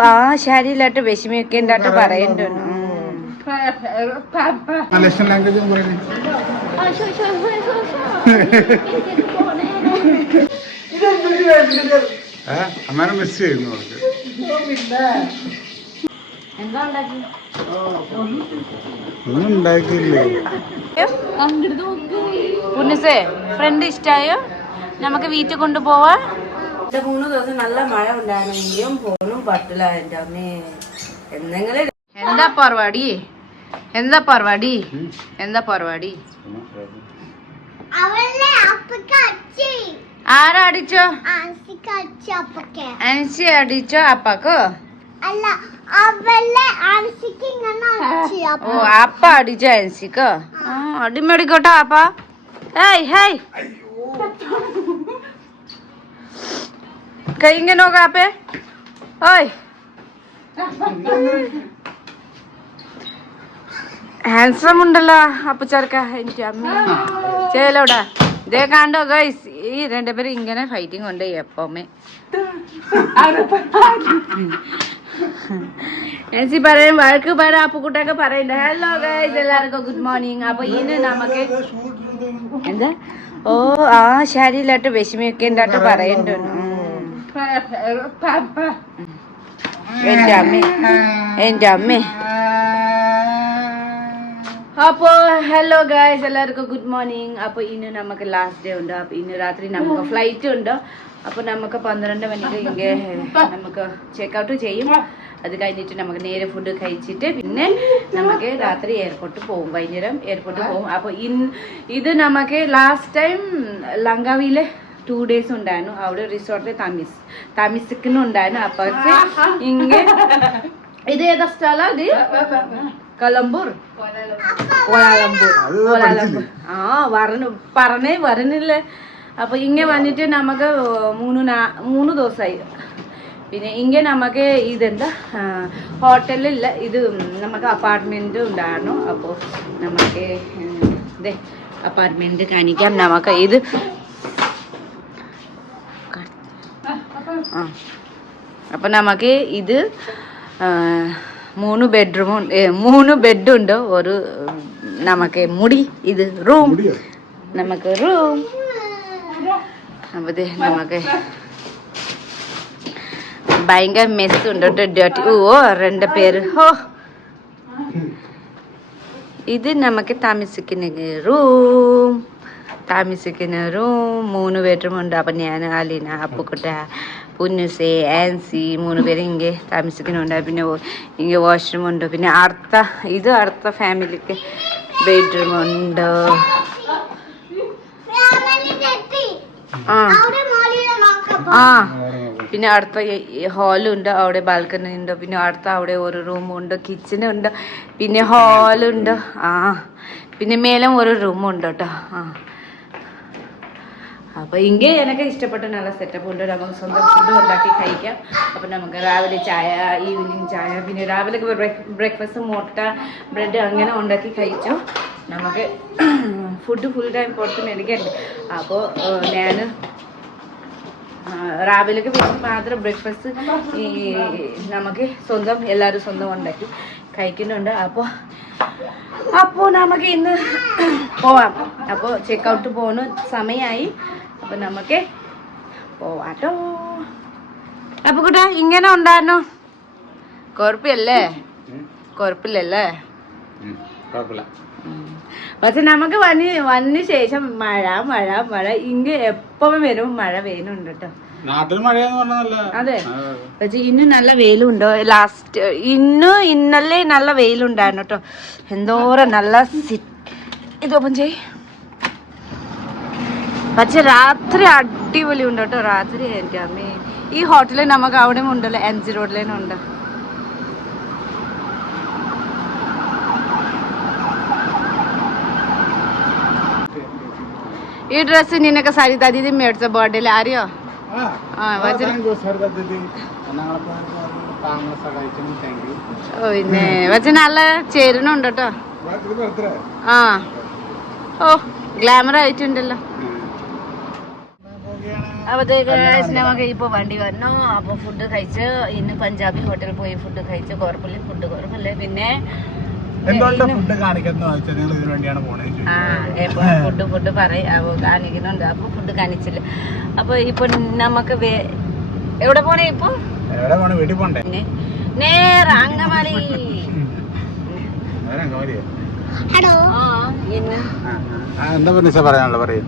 ആ ശരിയില്ലാട്ട് വിഷമിയൊക്കെ ഉണ്ടാട്ട് പറയണ്ടു മലേഷ്യൻ ലാംഗ്വേജ് അമ്മേനെ മിസ് ചെയ്യുന്നു അവർക്ക് ഒന്നും ഉണ്ടാക്കിയില്ലേ? ഫ്രണ്ട് ഇഷ്ടായോ? നമുക്ക് വീട്ടിൽ കൊണ്ടുപോവാ? മൂന്ന് ദിവസം നല്ല മഴ ഉണ്ടായിരുന്നെങ്കിലും ഫോണും പറ്റില്ല എന്റെ അമ്മേ. എന്തെങ്കിലും എന്താ പരിപാടി എന്താ പരിപാടി എന്താ പരിപാടി അവളെ അപ്പക്ക് അച്ചി ആരാ അടിച്ചോ? ആൻസിക്ക് അച്ചി അപ്പക്ക്. അൻസി അടിച്ചോ അപ്പക്കോ? അല്ല ഓ അപ്പ അടിച്ചോ അൻസിക്കോ? അടിമടിക്കോട്ടോ അടിമേടിക്കോട്ടോ അപ്പ. ഏയ് ഹേയ്. ഇങ്ങനെ നോക്കാം അപ്പേ ഓയ് ഹാൻസം ഉണ്ടല്ലോ അപ്പ ചെറുക്ക എനിക്ക് അമ്മ ചേലോടാ ഇതേ കണ്ടോ ഗൈസ് ഈ രണ്ടുപേരും ഇങ്ങനെ ഫൈറ്റിംഗ് ഉണ്ട് എപ്പോമേ എൻസി പറയും വഴക്ക് പറയാം അപ്പുക്കുട്ടൊക്കെ പറയണ്ട ഹലോ ഗൈസ് എല്ലാവർക്കും ഗുഡ് മോർണിംഗ് അപ്പൊ ഇന്ന് നമുക്ക് എന്താ? ഓ ആ ശരിയില്ലാട്ട് വിഷമിയൊക്കെ ഉണ്ടാട്ട് പറയണ്ടു? എന്റെ അമ്മേ എന്റെ അമ്മേ അപ്പോ ഹലോ ഗായ്സ് എല്ലാവർക്കും ഗുഡ് മോർണിംഗ് അപ്പൊ ഇന്ന് നമുക്ക് ലാസ്റ്റ് ഡേ ഉണ്ട്. അപ്പൊ ഇന്ന് രാത്രി നമുക്ക് ഫ്ലൈറ്റ് ഉണ്ട്. അപ്പൊ നമുക്ക് പന്ത്രണ്ട് മണിക്ക് ഇങ്ങനെ നമുക്ക് ചെക്ക് ഔട്ട് ചെയ്യും. അത് കഴിഞ്ഞിട്ട് നമുക്ക് നേരെ ഫുഡ് കഴിച്ചിട്ട് പിന്നെ നമുക്ക് രാത്രി എയർപോർട്ട് പോകും വൈകുന്നേരം എയർപോർട്ട് പോകും അപ്പൊ ഇൻ ഇത് നമുക്ക് ലാസ്റ്റ് ടൈം ലങ്കാവിയിലെ ടു ഡേയ്സ് ഉണ്ടായിരുന്നു. അവിടെ റിസോർട്ടിൽ തമിസ്. താമസ് താമസിക്കുന്നുണ്ടായിരുന്നു അപ്പൊ ഇങ്ങനെ ഇത് ഏതാ സ്ഥലം ഇത് കൊലമ്പൂർ. കൊലാലമ്പൂർ കൊലാലമ്പൂർ ആ വരണ പറഞ്ഞേ വരണില്ലേ. അപ്പൊ ഇങ്ങ വന്നിട്ട് നമുക്ക് മൂന്ന് മൂന്ന് ദിവസമായി പിന്നെ ഇങ്ങനെ നമുക്ക് ഇതെന്താ? ഹോട്ടലില്ല. ഇത് നമുക്ക് അപ്പാർട്ട്മെന്റ് ഉണ്ടായിരുന്നു. അപ്പോ നമുക്ക് ഇതേ അപ്പാർട്ട്മെന്റ് കാണിക്കാം. നമുക്ക് ഇത് ആ. അപ്പൊ നമുക്ക് ഇത് ആ, മൂന്ന് ബെഡ്റൂം മൂന്ന് ബെഡുണ്ട് ഒരു നമുക്ക് മുടി ഇത് റൂം മുടിയോ? നമുക്ക് റൂം അപ്പൊ ദേ നമുക്ക് ഭയങ്കര മെസ് ഉണ്ട് ഡേർട്ടി ഓ രണ്ട് പേര്. ഹോ. ഇത് നമുക്ക് താമസിക്കുന്ന റൂം താമസിക്കുന്ന റൂം മൂന്ന് ബെഡ്റൂം ഉണ്ട്. അപ്പം ഞാൻ അലീന അപ്പുക്കുട്ട പുന്നുസെ ആൻസി മൂന്ന് പേര് ഇങ്ങനെ താമസിക്കുന്നുണ്ട്. പിന്നെ ഇങ്ങേ ഇങ്ങനെ വാഷ്റൂം ഉണ്ട്. പിന്നെ അടുത്ത ഇത് അടുത്ത ഫാമിലിക്ക് ബെഡ്റൂം ഉണ്ട്. ആ. ആ. പിന്നെ അടുത്ത ഹാളുണ്ട് അവിടെ ബാൽക്കണി ഉണ്ട്. പിന്നെ അടുത്ത അവിടെ ഒരു റൂമുണ്ട് കിച്ചൺ ഉണ്ട്. പിന്നെ ഹാളുണ്ട് ആ. പിന്നെ മേലും ഒരു റൂമുണ്ട് കേട്ടോ ആ. അപ്പൊ ഇങ്ങനെ എനിക്ക് ഇഷ്ടപ്പെട്ട നല്ല സെറ്റപ്പ് ഉണ്ട്. നമുക്ക് സ്വന്തം ഫുഡ് ഉണ്ടാക്കി കഴിക്കാം. അപ്പൊ നമുക്ക് രാവിലെ ചായ ഈവനിങ് ചായ പിന്നെ രാവിലെ ബ്രേക്ക്ഫാസ്റ്റ് മുട്ട ബ്രെഡ് അങ്ങനെ ഉണ്ടാക്കി കഴിച്ചു. നമുക്ക് ഫുഡ് ഫുൾ ടൈം പുറത്ത് മേടിക്കണ്ടേ അപ്പോൾ ഞാൻ രാവിലേക്ക് വേണ്ടി മാത്രം ബ്രേക്ക്ഫാസ്റ്റ് ഈ നമുക്ക് സ്വന്തം എല്ലാവരും സ്വന്തം ഉണ്ടാക്കി കഴിക്കുന്നുണ്ട്. അപ്പോൾ അപ്പോൾ നമുക്ക് ഇന്ന് പോവാം. അപ്പോൾ ചെക്ക് ഔട്ട് പോകുന്ന സമയമായി അപ്പോൾ നമുക്ക് പോവാട്ടോ. അപ്പൊ കൂട്ടാ ഇങ്ങനെ ഉണ്ടായിരുന്നു? കുഴപ്പമില്ലേ കുഴപ്പമില്ലല്ലേ പക്ഷെ നമുക്ക് വന്നി വന്ന ശേഷം മഴ മഴ മഴ. ഇങ്ങ് എപ്പോഴും വരും? മഴ വെയിലുണ്ട് കേട്ടോ. നാട്ടിൽ അതെ. പക്ഷെ ഇന്ന് നല്ല വെയിലുണ്ടോ? ലാസ്റ്റ് ഇന്ന് ഇന്നലെ നല്ല വെയിലുണ്ടായിരുന്നു കേട്ടോ. എന്തോരം നല്ല ഇത് ഓപ്പൺ ചെയ് പക്ഷെ രാത്രി അടിപൊളി ഉണ്ട് കേട്ടോ. രാത്രി ആയിരിക്കും. അമ്മേ ഈ ഹോട്ടലിൽ നമുക്ക് അവിടെ ഉണ്ടല്ലോ എം ജി റോഡിലേനും ഉണ്ട്. ഈ ഡ്രസ്സ് നിനക്ക് സരിത ദീദി മേടിച്ച ബർത്ത്ഡേയിൽ അറിയോ? പിന്നെ വച്ച നല്ല ചേരുന്നുണ്ട് കേട്ടോ. ആ. ഓ ഗ്ലാമർ ആയിട്ടുണ്ടല്ലോ. അപ്പോഴത്തേക്ക് നമുക്ക് ഇപ്പൊ വണ്ടി വന്നു. അപ്പൊ ഫുഡ് കഴിച്ച് ഇന്ന് പഞ്ചാബി ഹോട്ടലിൽ പോയി ഫുഡ് കഴിച്ച് കുഴപ്പമില്ല ഫുഡ് കുഴപ്പമില്ല പിന്നെ ഫുഡ് ഫുഡ് ഫുഡ് പറയും. കാണിക്കുന്നുണ്ട്. അപ്പൊ ഫുഡ് കാണിച്ചില്ല. അപ്പൊ ഇപ്പൊ നമുക്ക് എവിടെ പോണേ ഇപ്പൊ? എവിടെ പോണേ? വീട്ടിൽ പോണ്ടേ? നേരെ അങ്കമാലി. ഹലോ. ആ എന്താ പിന്നെ പറയാനുള്ളത്? പറയൂ.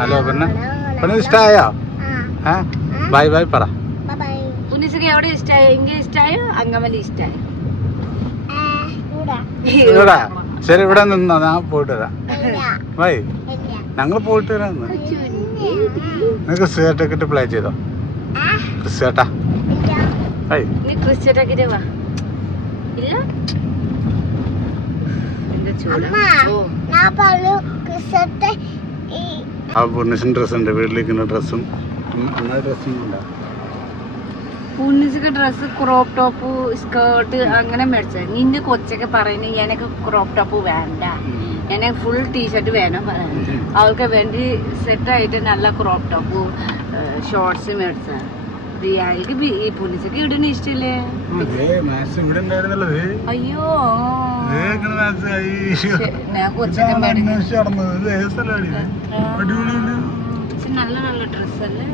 ഹലോ. പിന്നെ. പിന്നെ ഇഷ്ടമായോ ഏ? ബൈ ബൈ പറ. ബൈ ഉണ്ണിസിക്ക് എവിടെ ഇഷ്ടായോ? ഇങ്ങ ഇഷ്ടായോ? അങ്കമാലി ഇഷ്ടായോ. കൂടാ ഇവിടെ. ശരി ഇവിടെ നിന്നോ. ഞാൻ പോയിട്ട് വരാം. ഇല്ല. ബൈ. ഞങ്ങൾ പോയിട്ട് വരാം. നിങ്ങൾക്ക് ക്രിസ്ത്യ ടിക്കറ്റ് പ്ലേ ചെയ്തോ? ഇല്ല. ബൈ. അമ്മ ഞാൻ പറഞ്ഞു ആ പൂർണസിന് ഡ്രസ്സ് ഉണ്ട് വീട്ടിലിരിക്കുന്ന ഡ്രസ്സും. പൂർണിച്ചക്ക് ഡ്രസ്സും ഉണ്ണിസിക്ക് ഡ്രസ്സ് ക്രോപ്പ് ടോപ്പ് സ്കേർട്ട് അങ്ങനെ മേടിച്ച നിന്റെ കൊച്ചൊക്കെ പറയുന്നത് എനക്ക് ക്രോപ്പ് ടോപ്പ് വേണ്ട. എനിക്ക് ഫുൾ ടീഷർട്ട് വേണം. അവൾക്ക് വേണ്ടി സെറ്റായിട്ട് നല്ല ക്രോപ്പ് ടോപ്പ് ഷോർട്സ് മേടിച്ച റിയാലിക്ക് ഈ പുണ്ണിച്ചക്ക് ഇടുന്ന ഇഷ്ടല്ലേ? അയ്യോ. നല്ല നല്ല ഡ്രസ്സല്ലേ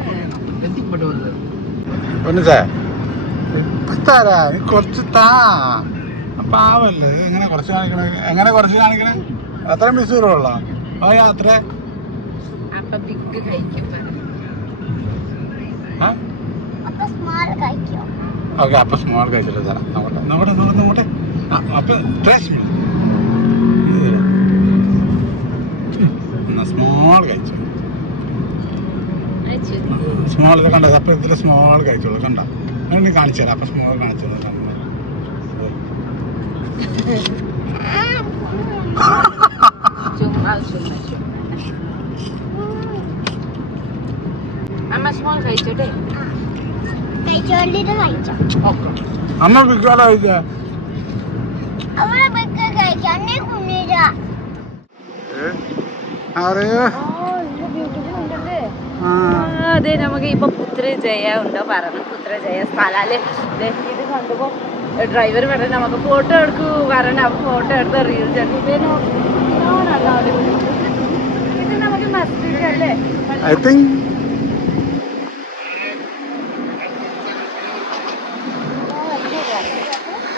കുറച്ച് താ. പാവല്ലേ എങ്ങനെ കുറച്ച് കാണിക്കണേ? എങ്ങനെ കുറച്ച് കാണിക്കണേ? അത്രയും മിസ് ഉള്ള ആ യാത്ര. അപ്പൊ ബിഗ് കഴിക്കോ. ഓക്കെ അപ്പൊ സ്മോൾ കഴിച്ചിട്ട് തരാം. നോക്കട്ടെ നോക്കട്ടെ നോക്കട്ടെ നോക്കട്ടെ ആ, അപ്പൊ സ്മോൾ കഴിച്ചു. സ്മോൾ ഇത് കണ്ടത് അപ്പൊ ഇതിൽ സ്മോൾ കഴിച്ചോളൂ കണ്ട? അങ്ങനെ കാണിച്ചു തരാം. അപ്പൊ സ്മോൾ കാണിച്ചോളൂ അമ്മ സ്മോൾ കഴിച്ചോട്ടെ? അമ്മ പിക്കാലോ കഴിച്ചാ അവിടെ വെക്ക കഴിക്കാം അന്നേ കുഞ്ഞിര. അറിയോ ആ. അതെ നമുക്ക് ഇപ്പൊ പുത്രജയ ഉണ്ടോ പറഞ്ഞു പുത്രജയ സ്ഥലാൽ ഇത് കണ്ടപ്പോ ഡ്രൈവർ പറഞ്ഞു നമുക്ക് ഫോട്ടോ എടുക്കൂ പറഞ്ഞു അപ്പൊ ഫോട്ടോ എടുത്ത് റീൽസ് ചെയ്തു. ഇത് നമുക്ക് മസ്തിക്കല്ലേ ഐ തിങ്ക് എന്താ രസല്ലേ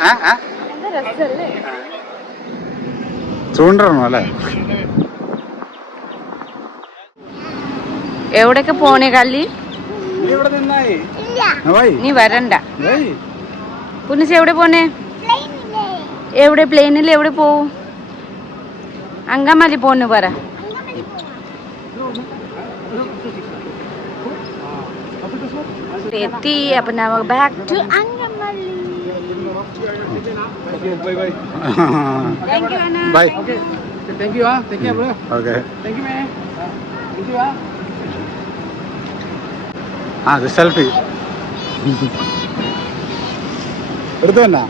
ചൂണ്ടണോ അല്ലേ? എവിടെയൊക്കെ പോണേ കല്ലി നീ വരണ്ട. പുന്നിച്ച് എവിടെ പോണേ? എവിടെ? പ്ലെയിനിൽ എവിടെ പോവും? അങ്കമാലി പോന്നു പറ. എത്തി അപ്പൊ നമുക്ക് back to Angamaly thank you അന bye Thank you, ah. Thank you, bro. Okay Thank you, man. Thank you, ah. ആ ഇത് സെൽഫി എടുത്തു തന്നെ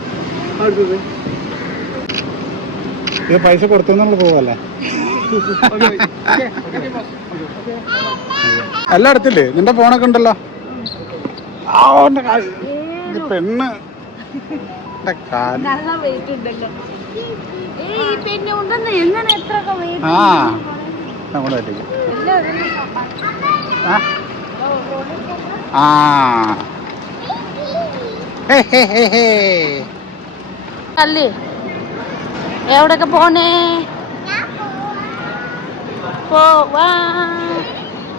ഇത് പൈസ കൊടുത്തു നമ്മൾ പോവല്ലേ. എല്ലാം എടുത്തില്ലേ നിന്റെ ഫോണൊക്കെ ഉണ്ടല്ലോ ആ പെണ്ണ് എന്റെ നല്ല വെയിറ്റ് ഉണ്ടല്ലോ? ആ. നമ്മുടെ പറ്റിക്ക് ആ. ആ. ഹേ, ഹേ, ഹേ, ഹേ. അല്ലേ എവിടൊക്കെ പോണേ? പോവാ.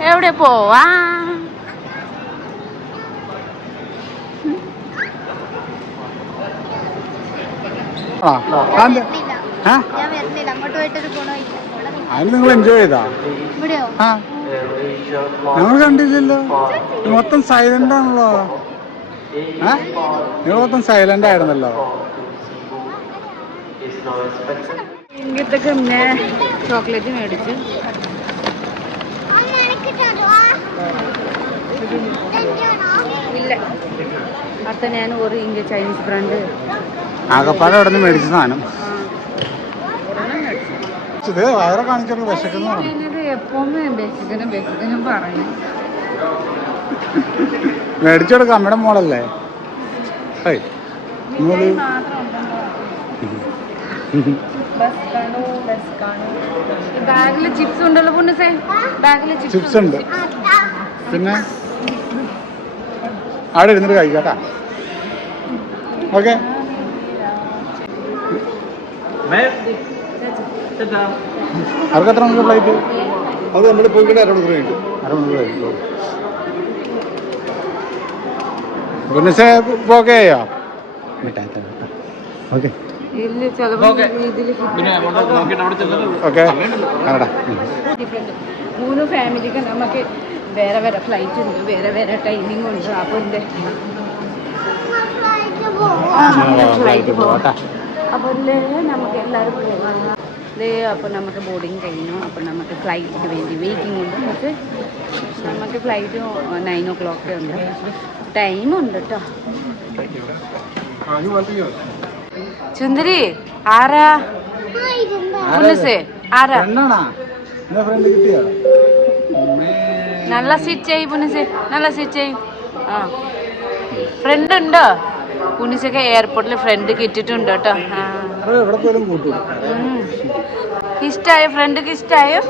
എവിടെ പോവാ? ആ. അതിന് നിങ്ങൾ എൻജോയ് ചെയ്താ? ഇവിടെയോ? ആ. ഞങ്ങൾ കണ്ടില്ലല്ലോ. മൊത്തം സൈലന്റ് ആണല്ലോ. ആ? നിങ്ങൾ മൊത്തം സൈലന്റ് ആയിരുന്നല്ലോ. ഇങ്ങനത്തൊക്കെ പിന്നെ ചോക്ലേറ്റ് മേടിച്ചു. ഇല്ല. അടുത്ത ഞാൻ ഒരു ഇഞ്ച് ചൈനീസ് ബ്രാൻഡ്. ആകപ്പാടെ അവിടെ നിന്ന് മേടിച്ച സാധനം. ഇത് വയറെ കാണിച്ചോണ്ട് വിശക്കുന്നു പറഞ്ഞു. എപ്പോഴും ബേസിക്കനും ബേസിക്കനും പറയും. മേടിച്ചു കൊടുക്കാം അമ്മയുടെ മോളല്ലേ? ബാഗിൽ ചിപ്സ് ഉണ്ടല്ലോ പൊന്നുസേ? ബാഗിൽ ചിപ്സ് ഉണ്ട്? പിന്നെ? അവിടെ ഇരുന്നിട്ട് കഴിക്കാട്ടാ ഓക്കെ. അവർക്ക് എത്ര മണിക്ക് ഫ്ലൈറ്റ് അത് നമ്മൾ പോയി അരമണിക്കൂർ കഴിഞ്ഞു അരമണിക്കൂർ കഴിഞ്ഞു പിന്നെ ഓക്കെ ഓക്കെ മൂന്ന് ഫാമിലിക്ക് നമുക്ക് വേറെ വേറെ ഫ്ലൈറ്റ് ഉണ്ട് വേറെ വേറെ ടൈമിംഗ് ഉണ്ട് അപ്പൊ എന്റെ ഫ്ലൈറ്റ് പോകട്ടെ അപ്പോൾ ഇതിൽ നമുക്ക് എല്ലാവർക്കും ഇത് അപ്പോൾ നമുക്ക് ബോർഡിങ് കഴിഞ്ഞു. അപ്പോൾ നമുക്ക് ഫ്ലൈറ്റിന് വേണ്ടി വെയിറ്റിംഗ് ഉണ്ട്. നമുക്ക് നമുക്ക് ഫ്ലൈറ്റ് നയൻ ഓ ക്ലോക്ക് ഉണ്ട്. ടൈം ഉണ്ട് കേട്ടോ ചുന്ദരി ആരാ? ആരാ? എന്റെ ഫ്രണ്ട് കിട്ടിയോ? നല്ല സീറ്റ് ചെയ് പുനിസ് നല്ല സീറ്റ് ചെയ് ആ. ഫ്രണ്ട് ഉണ്ടോ? പുനിസൊക്കെ എയർപോർട്ടിൽ ഫ്രണ്ട് കിട്ടിട്ടുണ്ട് കേട്ടോ. ഇഷ്ടായോ? ഫ്രണ്ടിക്ക് ഇഷ്ടായോ?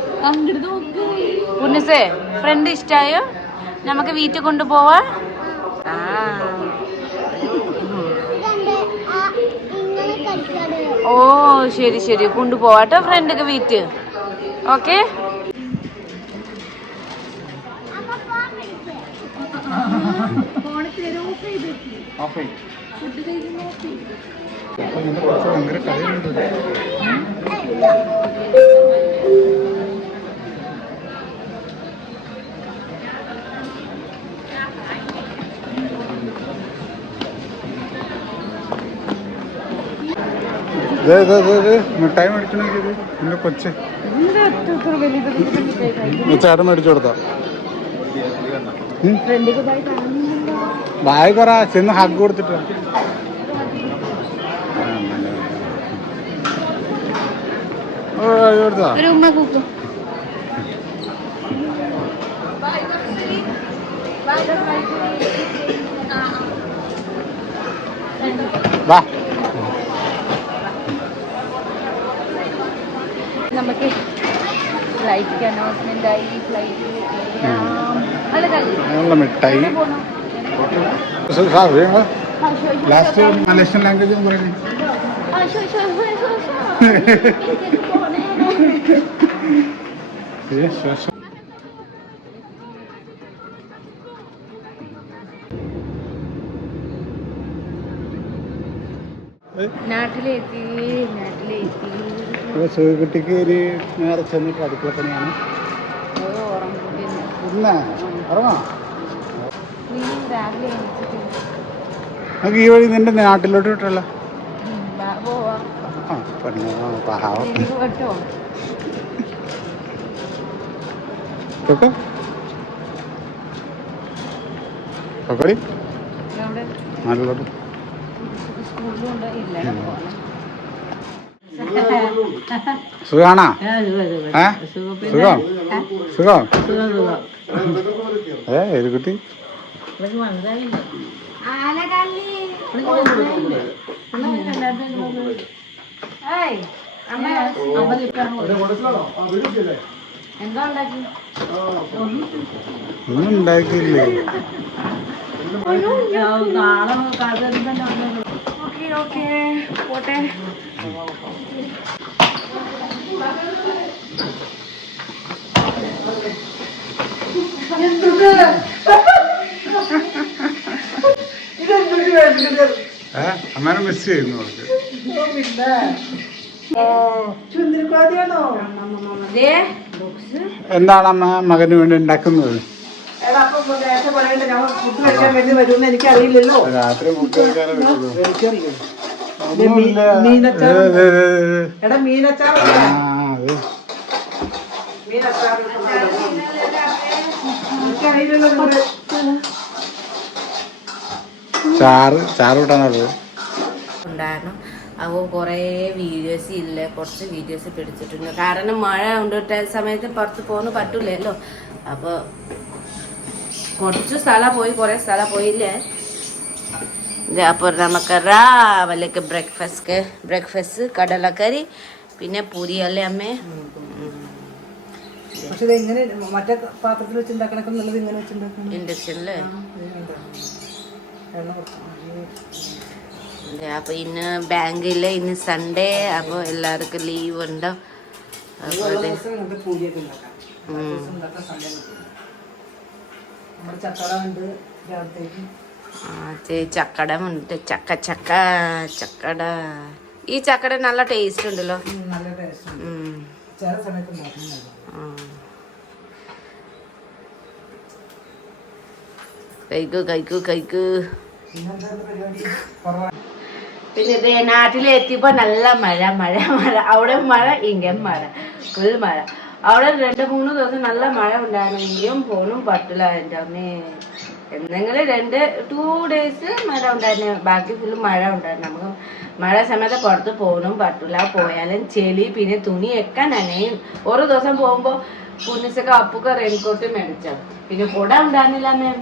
പുനിസേ ഫ്രണ്ട് ഇഷ്ടായോ? നമുക്ക് വീട്ടിൽ കൊണ്ടുപോവാ? ആ. ഓ ശരി ശരി. കൊണ്ടുപോവാട്ടോ ഫ്രണ്ടൊക്കെ വീറ്റ് ഓക്കെ? മിഠായി മേടിക്കണമെങ്കിൽ ഇത്. എന്റെ കൊച്ച്. ചേട്ടൻ മേടിച്ചു കൊടുത്താ. ബായ് പറ ചെന്ന് ഹഗ് കൊടുത്തിട്ട്. നമുക്ക് ഫ്ലൈറ്റ് അനൗൺസ്മെന്റ് ആയി ഫ്ലൈറ്റ് നല്ല മിഠായി. ലാസ്റ്റ് മലേഷ്യൻ ലാംഗ്വേജ് എന്ന് പറയുന്നത് നാട്ടിലെത്തി നാട്ടിലെത്തി. ഇവിടെ സുഖക്കുട്ടിക്ക് ഒരു നേരെ ചെന്നിട്ട് അടുക്കള പണിയാണ്. ഓ ഉറങ്ങില്ല പിന്നെ ഇറങ്ങാം നീ രാവിലെ നമുക്ക് ഈ വഴി നിന്റെ നാട്ടിലോട്ട് വിട്ടല്ല? നാട്ടിലോട്ട്. സുഖാണോ? ഏ? സുഖം സുഖം? ഏ ഏത് കുട്ടി ഏയ്, അമ്മ. എന്താ ഉണ്ടാക്കി? ഒന്നും ഉണ്ടാക്കിയില്ലേ ഓക്കെ ഓക്കെ. പോട്ടെ. ഏ അമ്മേനെ മിസ് ചെയ്യുന്നു അവർക്ക് എന്താണ് അമ്മ മകന് വേണ്ടി ഉണ്ടാക്കുന്നത്? എനിക്കറിയില്ലല്ലോ. രാത്രി ഫുഡ് കഴിക്കാനേ. എടാ മീനച്ചാർ മീനച്ചാർ എനിക്കറിയില്ലല്ലോ ചാറ് ചാറ് കൂട്ടാനുള്ളത് ഉണ്ടായിരുന്നു. അപ്പോൾ കുറേ വീഡിയോസ് ഇല്ല കുറച്ച് വീഡിയോസ് പിടിച്ചിട്ടുണ്ട് കാരണം മഴ ഉണ്ട് സമയത്ത് പുറത്ത് പോകുന്നു പറ്റൂലല്ലോ. അപ്പോൾ കുറച്ച് സ്ഥലം പോയി കുറേ സ്ഥലം പോയില്ലേ? അപ്പോൾ നമുക്ക് രാവിലേക്ക് ബ്രേക്ക്ഫാസ്റ്റ് ബ്രേക്ക്ഫാസ്റ്റ് കടലക്കറി പിന്നെ പൂരിയല്ലേ അമ്മേ? പക്ഷെ ഇത് എങ്ങനെ മറ്റേ പാത്രത്തിൽ വെച്ച് ഉണ്ടാക്കണൊക്കെ നല്ലത് ഇങ്ങനെ വെച്ചുണ്ടാക്കണം ഇൻഡക്ഷനിൽ എണ്ണ അപ്പോൾ ഇന്ന് ബാങ്കിൽ ഇന്ന് സൺഡേ അപ്പോൾ എല്ലാവർക്കും ലീവ് ഉണ്ടോ. അപ്പോൾ ചക്കട ഉണ്ട് ചക്ക ചക്ക ചക്കട. ഈ ചക്കട നല്ല ടേസ്റ്റ് ഉണ്ടല്ലോ. നല്ല ടേസ്റ്റ്. ചില സമയത്ത് ഉണ്ടാക്കുന്നത് ആ. കഴിക്കൂ കഴിക്കൂ കഴിക്കൂ പിന്നെ ഇത് നാട്ടിലെത്തിയപ്പോ നല്ല മഴ മഴ മഴ. അവിടെ മഴ ഇങ്ങനെ മഴ. ഫുൾ മഴ. അവിടെ രണ്ട് മൂന്ന് ദിവസം നല്ല മഴ ഉണ്ടായിരുന്നെങ്കിലും ഫോണും പറ്റില്ല എന്റെ അമ്മേ. എന്തെങ്കിലും രണ്ട് ടു ഡേയ്സ് മഴ ഉണ്ടായിരുന്നു. ബാക്കി ഫുള്ള് മഴ ഉണ്ടായിരുന്നു. നമുക്ക് മഴ സമയത്ത് പുറത്ത് പോകാനും പറ്റില്ല പോയാലും ചെളി പിന്നെ തുണിയൊക്കെ നനയും. ഓരോ ദിവസം പോകുമ്പോൾ പുണ്യസൊക്കെ അപ്പൊക്കെ റെയിൻകോട്ട് മേടിച്ചത് പിന്നെ കുട ഉണ്ടായിരുന്നില്ല മാം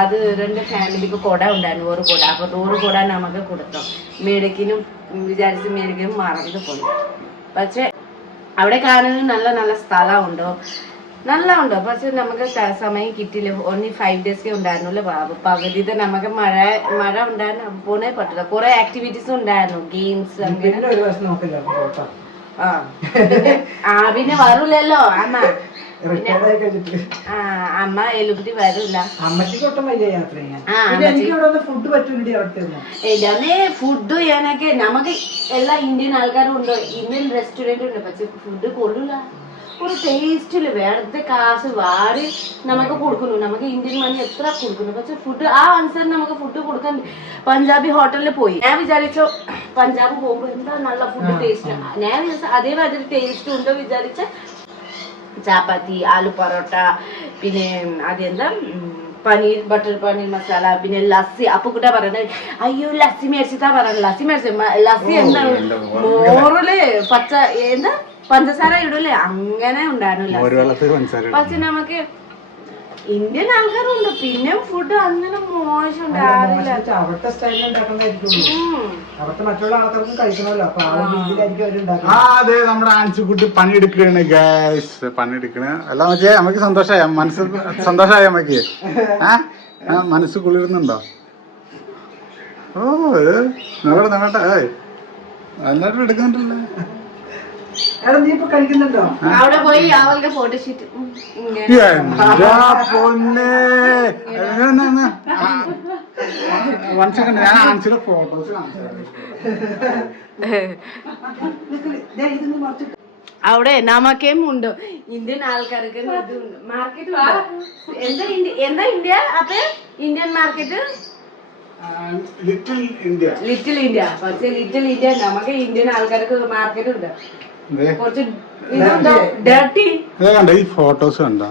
അത് രണ്ട് ഫാമിലിക്ക് കുട ഉണ്ടായിരുന്നു ഒരു കുട. അപ്പൊ നൂറ് കുട നമുക്ക് കൊടുത്തു. മേടിക്കിനും വിചാരിച്ച് മേടിക്കിനും മറന്നു പോയി. പക്ഷെ അവിടെ കാണാനും നല്ല നല്ല സ്ഥലമുണ്ടോ. നല്ല ഉണ്ടോ പക്ഷെ നമുക്ക് സമയം കിട്ടിയില്ല. ഓൺലി ഫൈവ് ഡേയ്സേ ഉണ്ടായിരുന്നുള്ളൂ. ബാബു പകുതിത്തെ നമുക്ക് മഴ മഴ ഉണ്ടായിരുന്നു പോണേ പറ്റില്ല കുറെ ആക്ടിവിറ്റീസ് ഉണ്ടായിരുന്നു. ഗെയിംസ് അങ്ങനെ. ആ. പിന്നെ- വരൂലല്ലോ അമ്മ. അമ്മ എലുപതി വരൂല. അമ്മയ്ക്ക് ഒട്ടും വലിയ യാത്ര ഫുഡ് പറ്റൂലേ അവിടുത്തെ ഫുഡ് ചെയ്യാനൊക്കെ നമുക്ക് എല്ലാ ഇന്ത്യൻ ആൾക്കാരും ഉണ്ടോ ഇന്ത്യൻ റെസ്റ്റോറന്റ് ഉണ്ട് പക്ഷെ ഫുഡ് കൊള്ളില്ല ഒരു ടേസ്റ്റിൽ വെറുതെ കാശ് വാരി നമുക്ക് കൊടുക്കുന്നു. നമുക്ക് ഇന്ത്യൻ മണി എത്ര കൊടുക്കുന്നു. പക്ഷെ ഫുഡ് ആ അനുസരിച്ച് നമുക്ക് ഫുഡ് കൊടുക്കാൻ പഞ്ചാബി ഹോട്ടലിൽ പോയി. ഞാൻ വിചാരിച്ചോ പഞ്ചാബ് പോകുമ്പോൾ എന്താ നല്ല ഫുഡ് ടേസ്റ്റ് ഞാൻ വിചാരിച്ച അതേമാതിരി ടേസ്റ്റ് ഉണ്ടോ വിചാരിച്ച ചാപ്പാത്തി ആലു പൊറോട്ട പിന്നെ അതെന്താ? പനീർ ബട്ടർ പനീർ മസാല പിന്നെ ലസ്സി. അപ്പൊ കൂട്ടാ പറയുന്നത് അയ്യോ ലസ്സി മേടിച്ചിട്ടാ പറയുന്നത് ലസ്സി മേടിച്ച ലസ്സി എന്താ? മോറിൽ പച്ച എന്താ? പഞ്ചസാര ഇടൂലേ? അങ്ങനെ ഉണ്ടായിരുന്നില്ല. പക്ഷെ നമുക്ക് ഇന്ത്യൻ ആൾക്കാരുണ്ട്. പിന്നെ ഫുഡ് അങ്ങനെ മോശം അവിടുത്തെ സ്റ്റൈലിൽ ഉണ്ടാക്കുന്നതായിരിക്കും ഉം. അവിടുത്തെ മറ്റുള്ള ആൾക്കാർക്കും കഴിക്കണമല്ലോ. അപ്പൊ ആ ഒരു രീതിയിലായിരിക്കും ആ അവരുണ്ടാക്കുന്നത് അതെ നമ്മുടെ ആൻസിക്കുട്ടി പണിയെടുക്കണ് ഗൈസ് പണിയെടുക്കണ്. എല്ലാം വെച്ചാൽ നമുക്ക് സന്തോഷമായ മനസ്സ് സന്തോഷമായ നമുക്ക് മനസ്സ് കുളിരുന്നുണ്ടോ? ഓ നോക്കട്ടെ നോക്കട്ടെ. ഏയ് എല്ലാവരും എടുക്കുന്നുണ്ടല്ലേ? എടാ നീ ഇപ്പൊ കഴിക്കുന്നുണ്ടോ അവിടെ പോയി അവളുടെ ഫോട്ടോഷൂട്ട് വൺ സെക്കൻഡ് ഞാൻ ഫോട്ടോസ് കാണിച്ചു അവിടെ നമുക്കേം ഉണ്ട്. ഇന്ത്യൻ ആൾക്കാർക്ക് മാർക്കറ്റ് എന്താ ഇന്ത്യ? എന്താ ഇന്ത്യ? അപ്പൊ Indian market little India little India പക്ഷെ ലിറ്റിൽ ഇന്ത്യ നമുക്ക് ഇന്ത്യൻ ആൾക്കാർക്ക് മാർക്കറ്റ് ഉണ്ട്. കുറച്ച് ഇതുണ്ടോ? ഡർട്ടി ഇത് കണ്ട ഈ ഫോട്ടോസ് കണ്ട?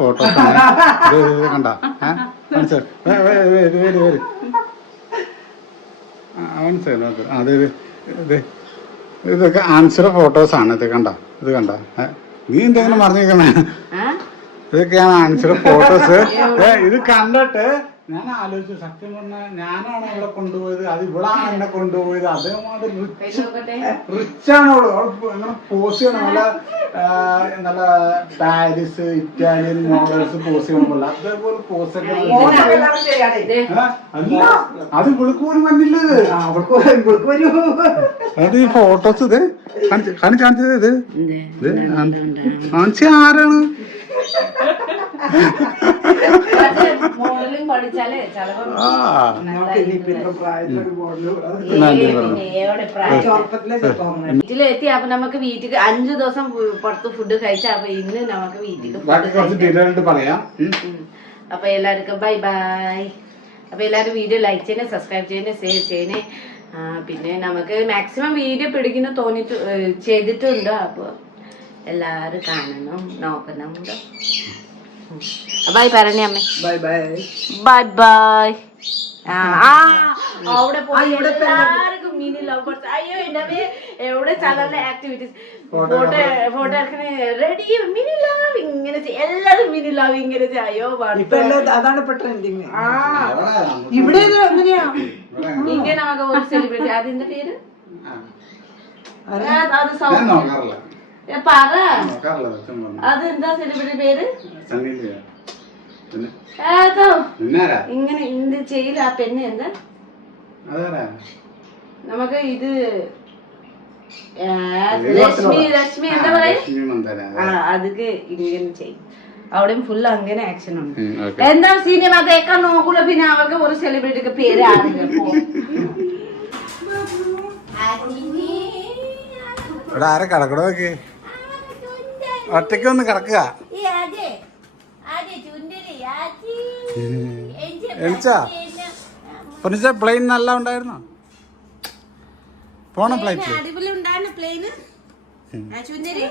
ഫോട്ടോസ് കണ്ട? ഇതൊക്കെ ആൻസർ ഫോട്ടോസ് ആണ്. ഇത് കണ്ട? ഇത് കണ്ട? നീ എന്തെങ്കിലും പറഞ്ഞേക്കണേ ഇതൊക്കെയാണ് ആൻസർ ഫോട്ടോസ് ഇത് കണ്ടിട്ട് ഞാൻ ആലോചിച്ചു സത്യം പറഞ്ഞാൽ ഞാനാണ് അവളെ കൊണ്ടുപോയത്? അത് ഇവളാണ് എന്നെ കൊണ്ടുപോയത്? അതേമാതിരി റിച്ച് റിച്ചാണ് അവൾ. അവൾ ഇങ്ങനെ പോസ് ചെയ്യണം. നല്ല നല്ല പാരീസ് ഇറ്റാലിയൻ മോഡൽസ് പോസ് ചെയ്യണം പോലെ. അതേപോലെ പോസ് അല്ല അത് ഇവൾക്ക് പോലും വരൂ അത് ഈ ഫോട്ടോസ് ഇത്. കാണിച്ച് കാണിച്ച് കാണിച്ചത് ഇത്. കാണിച്ച ആരാണ്? വീട്ടിലെത്തി അപ്പൊ നമുക്ക് വീട്ടിൽ അഞ്ചു ദിവസം പുറത്ത് ഫുഡ് കഴിച്ച അപ്പൊ ഇന്ന് നമുക്ക് വീട്ടിൽ പറയാം. അപ്പൊ എല്ലാവർക്കും ബൈ ബൈ അപ്പൊ എല്ലാവരും വീഡിയോ ലൈക്ക് ചെയ്യണേ സബ്സ്ക്രൈബ് ചെയ്യണേ ഷെയർ ചെയ്യണേ. പിന്നെ നമുക്ക് മാക്സിമം വീഡിയോ പിടിക്കുന്ന തോന്നിട്ട് ചെയ്തിട്ടുണ്ടോ ചെയ്തിട്ടുണ്ട്. അപ്പൊ എല്ലാരും കാണണം നോക്കണം. ബൈ പറഞ്ഞേ അമ്മേ. ബൈ ബൈ ബൈ ബൈ ആ ആ, അവിടെ പോയി എല്ലാവർക്കും മിനി ലവ് ബേർഡ്സ് അയ്യോ എന്നവേ എവിടെ ചലന ആക്ടിവിറ്റീസ് ഫോട്ടോ ഫോട്ടോ എടുക്കണേ. റെഡി മിനി ലവ് ഇങ്ങനെ. എല്ലാരും മിനി ലവ് ഇങ്ങനെ അയ്യോ അതാണ് ഇപ്പൊ ട്രെൻഡിങ് ആ. ഇവിടെ എങ്ങനെയാ? ഇങ്ങനെ നമുക്ക് ഒരു സെലിബ്രിറ്റി അതിന്റെ പേര്? അത് ഞാൻ സൗ- നോക്കാറില്ല. ഏ, പറ. നോക്കാറില്ല സത്യം പറഞ്ഞു അത് എന്താ സെലിബ്രിറ്റി പേര്? ഇങ്ങനെ ഇത് ചെയ്യില്ല ആ പെണ്ണ് എന്താ? നമുക്ക് ഇത് ലക്ഷ്മി ലക്ഷ്മി എന്താ പറയാ? അതൊക്കെ ഇങ്ങനെ ചെയ്യും. അവിടെയും ഫുൾ അങ്ങനെ ആക്ഷൻ ഉണ്ട്. എന്താ സിനിമ തേക്കാൻ നോക്കൂല പിന്നെ അവർക്ക് ഒരു സെലിബ്രിറ്റിക്ക് പേര് ഇവിടെ ആരെ കിടക്കട നോക്ക് ഒറ്റയ്ക്ക് ഒന്ന് കിടക്കുക എണിച്ചാ പൊന്നിച്ച പ്ലെയിൻ നല്ല ഉണ്ടായിരുന്നോ? പോണം ഫ്ലൈറ്റ് അടിപൊളി ഉണ്ടായിരുന്നു പ്ലെയിന് ചുന്ദരി